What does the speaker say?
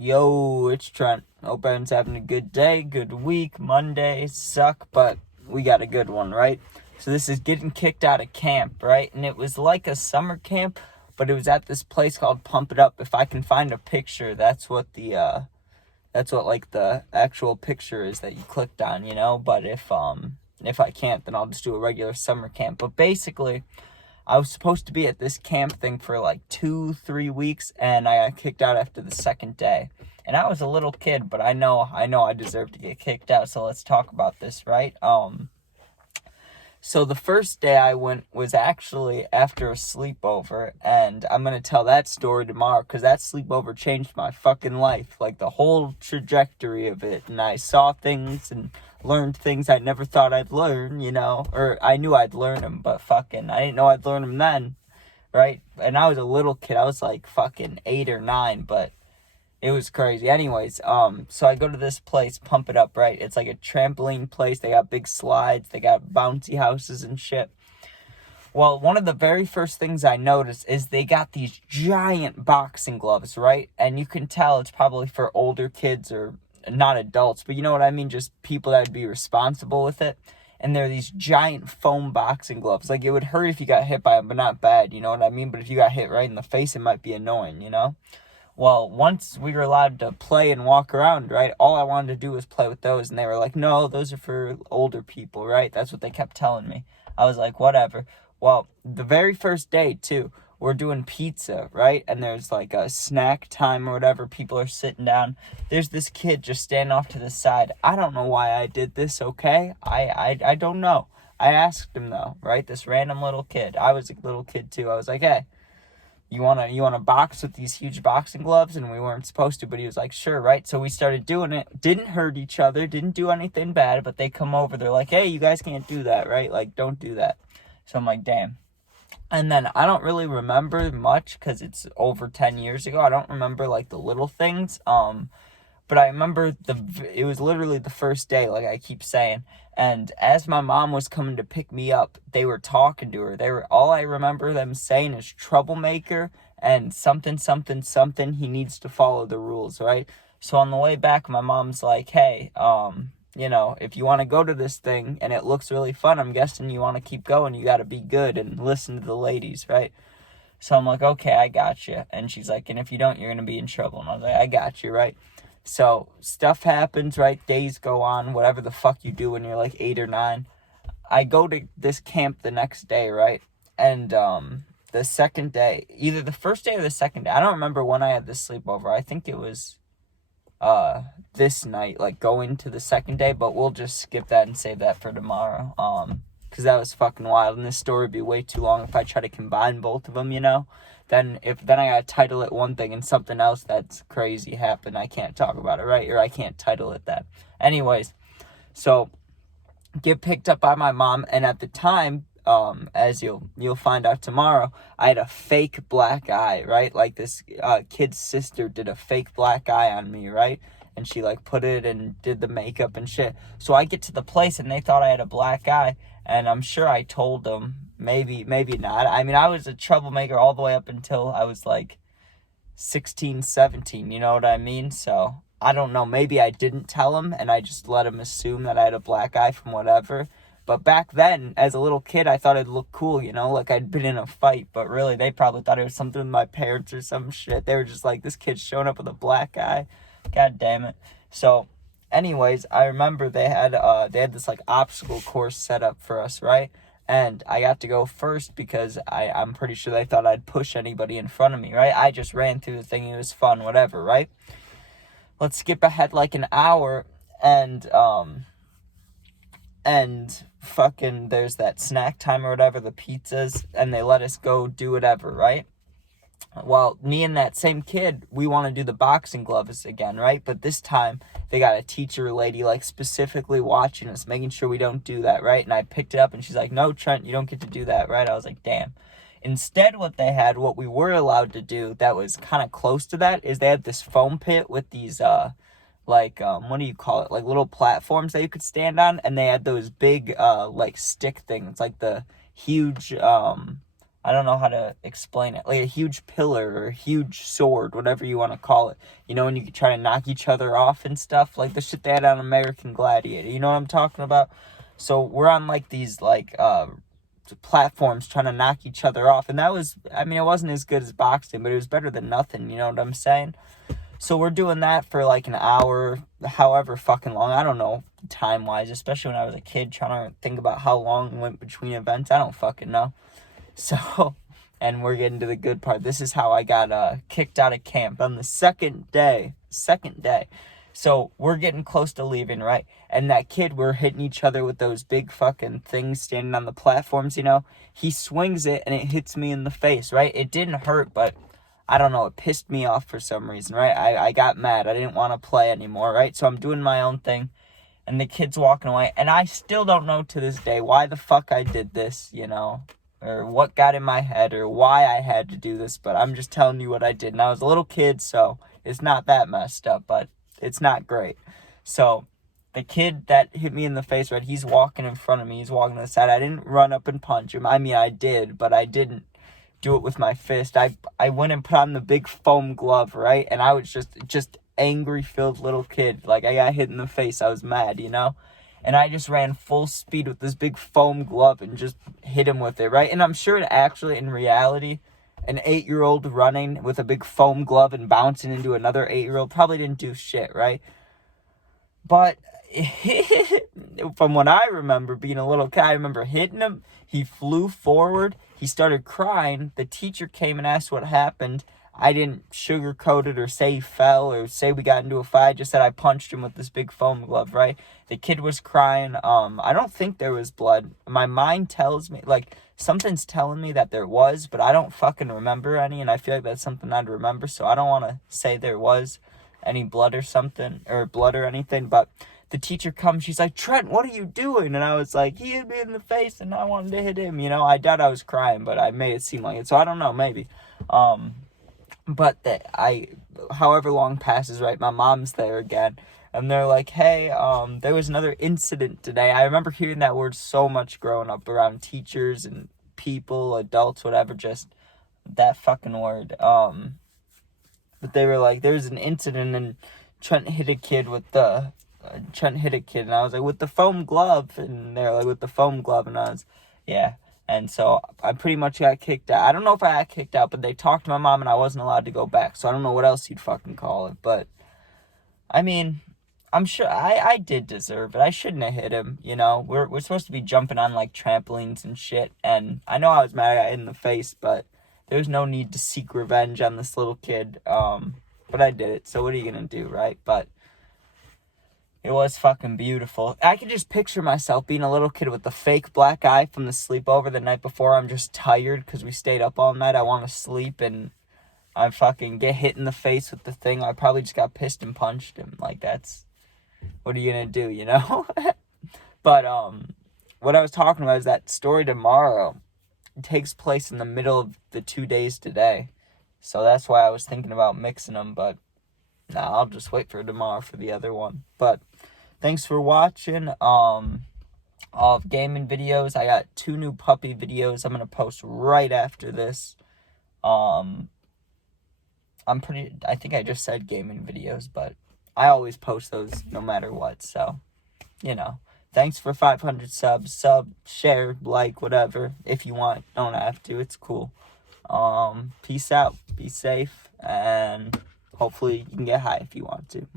Yo, it's Trent. Hope everyone's having a good day, good week. Mondays suck, but we got a good one, right? So this is getting kicked out of camp, right? And it was like a summer camp, but it was at this place called Pump It Up. If I can find a picture, that's what the actual picture is that you clicked on, But if I can't, then I'll just do a regular summer camp. But basically, I was supposed to be at this camp thing for like 2-3 weeks, and I got kicked out after the second day. And I was a little kid, but I know I deserve to get kicked out, so let's talk about this, right? So the first day I went was actually after a sleepover, and I'm going to tell that story tomorrow, because that sleepover changed my fucking life, like the whole trajectory of it, and I saw things and learned things I never thought I'd learn, or I knew I'd learn them, but fucking, I didn't know I'd learn them then, right? And I was a little kid, I was like fucking 8 or 9, but it was crazy. Anyways, so I go to this place, Pump It Up, right? It's like a trampoline place. They got big slides. They got bouncy houses and shit. Well, one of the very first things I noticed is they got these giant boxing gloves, right? And you can tell it's probably for older kids or not adults, but you know what I mean? Just people that would be responsible with it. And they're these giant foam boxing gloves. Like, it would hurt if you got hit by them, but not bad, you know what I mean? But if you got hit right in the face, it might be annoying, Well, once we were allowed to play and walk around, right, all I wanted to do was play with those. And they were like, no, those are for older people, right? That's what they kept telling me. I was like, whatever. Well, the very first day, too, we're doing pizza, right? And there's like a snack time or whatever. People are sitting down. There's this kid just standing off to the side. I don't know why I did this, okay? I don't know. I asked him, though, right? This random little kid. I was a little kid, too. I was like, hey, you wanna box with these huge boxing gloves? And we weren't supposed to, but he was like, sure, right? So we started doing it. Didn't hurt each other, didn't do anything bad, but they come over, they're like, hey, you guys can't do that, right? Like, don't do that. So I'm like, damn. And then I don't really remember much because it's over 10 years ago. I don't remember like the little things. But I remember it was literally the first day, like I keep saying. And as my mom was coming to pick me up, they were talking to her. All I remember them saying is troublemaker and something, something, something. He needs to follow the rules, right? So on the way back, my mom's like, hey, if you want to go to this thing and it looks really fun, I'm guessing you want to keep going. You got to be good and listen to the ladies, right? So I'm like, okay, I got you. And she's like, and if you don't, you're going to be in trouble. And I was like, I got you, right? So stuff happens, right? Days go on, whatever the fuck you do when you're like 8 or 9. I go to this camp the next day, right? And the second day, either the first day or the second day, I don't remember when I had this sleepover. I think it was this night, like going to the second day, but we'll just skip that and save that for tomorrow. Because that was fucking wild, and this story would be way too long if I try to combine both of them, Then I gotta title it one thing and something else that's crazy happened, I can't talk about it, right? Or I can't title it that. Anyways, so get picked up by my mom, and at the time, as you'll find out tomorrow, I had a fake black eye, right? Like this kid's sister did a fake black eye on me, right? And she like put it and did the makeup and shit. So I get to the place and they thought I had a black eye, and I'm sure I told them. Maybe not. I mean, I was a troublemaker all the way up until I was like 16, 17, you know what I mean? So, I don't know. Maybe I didn't tell him and I just let him assume that I had a black eye from whatever. But back then, as a little kid, I thought it'd look cool, like I'd been in a fight. But really, they probably thought it was something with my parents or some shit. They were just like, this kid's showing up with a black eye. God damn it. So, anyways, I remember they had this like obstacle course set up for us, right? And I got to go first because I'm pretty sure they thought I'd push anybody in front of me, right? I just ran through the thing. It was fun, whatever, right? Let's skip ahead like an hour, and fucking there's that snack time or whatever, the pizzas, and they let us go do whatever, right? Well, me and that same kid, we want to do the boxing gloves again, right? But this time, they got a teacher lady, like, specifically watching us, making sure we don't do that, right? And I picked it up, and she's like, no, Trent, you don't get to do that, right? I was like, damn. Instead, what we were allowed to do that was kind of close to that is they had this foam pit with these, what do you call it? Like, little platforms that you could stand on, and they had those big, stick things, like the huge, I don't know how to explain it. Like a huge pillar or a huge sword, whatever you want to call it. You know, when you try to knock each other off and stuff. Like the shit they had on American Gladiator. You know what I'm talking about? So we're on like these like platforms trying to knock each other off. And that was, I mean, it wasn't as good as boxing, but it was better than nothing. You know what I'm saying? So we're doing that for like an hour, however fucking long. I don't know time-wise, especially when I was a kid trying to think about how long went between events. I don't fucking know. So, and we're getting to the good part. This is how I got kicked out of camp on the second day. So we're getting close to leaving, right? And that kid, we're hitting each other with those big fucking things standing on the platforms, you know? He swings it and it hits me in the face, right? It didn't hurt, but I don't know, it pissed me off for some reason, right? I got mad. I didn't want to play anymore, right? So I'm doing my own thing, and the kid's walking away, and I still don't know to this day why the fuck I did this, you know, or what got in my head, or why I had to do this, but I'm just telling you what I did. And I was a little kid, so it's not that messed up, but it's not great. So the kid that hit me in the face, right, he's walking in front of me, he's walking to the side. I didn't run up and punch him. I mean, I did, but I didn't do it with my fist. I went and put on the big foam glove, right? And I was just angry filled little kid. Like I got hit in the face. I was mad, you know? And I just ran full speed with this big foam glove and just hit him with it, right? And I'm sure it actually, in reality, an 8-year-old running with a big foam glove and bouncing into another 8-year-old probably didn't do shit, right? But from what I remember being a little kid, I remember hitting him. He flew forward. He started crying. The teacher came and asked what happened. I didn't sugarcoat it or say he fell or say we got into a fight. I just said I punched him with this big foam glove, right? The kid was crying. I don't think there was blood. My mind tells me, like, something's telling me that there was, but I don't fucking remember any, and I feel like that's something I'd remember, so I don't want to say there was any blood or something, or blood or anything, but the teacher comes, she's like, Trent, what are you doing? And I was like, he hit me in the face and I wanted to hit him, you know? I doubt I was crying, but I made it seem like it, so I don't know, maybe. But however long passes, right, my mom's there again, and they're like, hey, there was another incident today. I remember hearing that word so much growing up around teachers and people, adults, whatever, just that fucking word. But they were like, there's an incident and Trent hit a kid, and I was like, with the foam glove, and they're like, with the foam glove, and I was, yeah. And so I pretty much got kicked out. I don't know if I got kicked out, but they talked to my mom and I wasn't allowed to go back. So I don't know what else you'd fucking call it. But, I mean, I'm sure I did deserve it. I shouldn't have hit him, you know. We're supposed to be jumping on, like, trampolines and shit. And I know I was mad I got hit in the face, but there's no need to seek revenge on this little kid. But I did it. So what are you going to do, right? But it was fucking beautiful. I could just picture myself being a little kid with the fake black eye from the sleepover the night before. I'm just tired because we stayed up all night. I want to sleep, and I fucking get hit in the face with the thing. I probably just got pissed and punched him. Like, that's, what are you gonna do, you know? But, what I was talking about is that story tomorrow takes place in the middle of the 2 days today. So that's why I was thinking about mixing them, but nah, I'll just wait for tomorrow for the other one. But thanks for watching. All of gaming videos. I got 2 new puppy videos I'm gonna post right after this. I think I just said gaming videos, but I always post those no matter what, so, you know. Thanks for 500 subs. Share, like, whatever. If you want, don't have to. It's cool. Peace out. Be safe. And hopefully you can get high if you want to.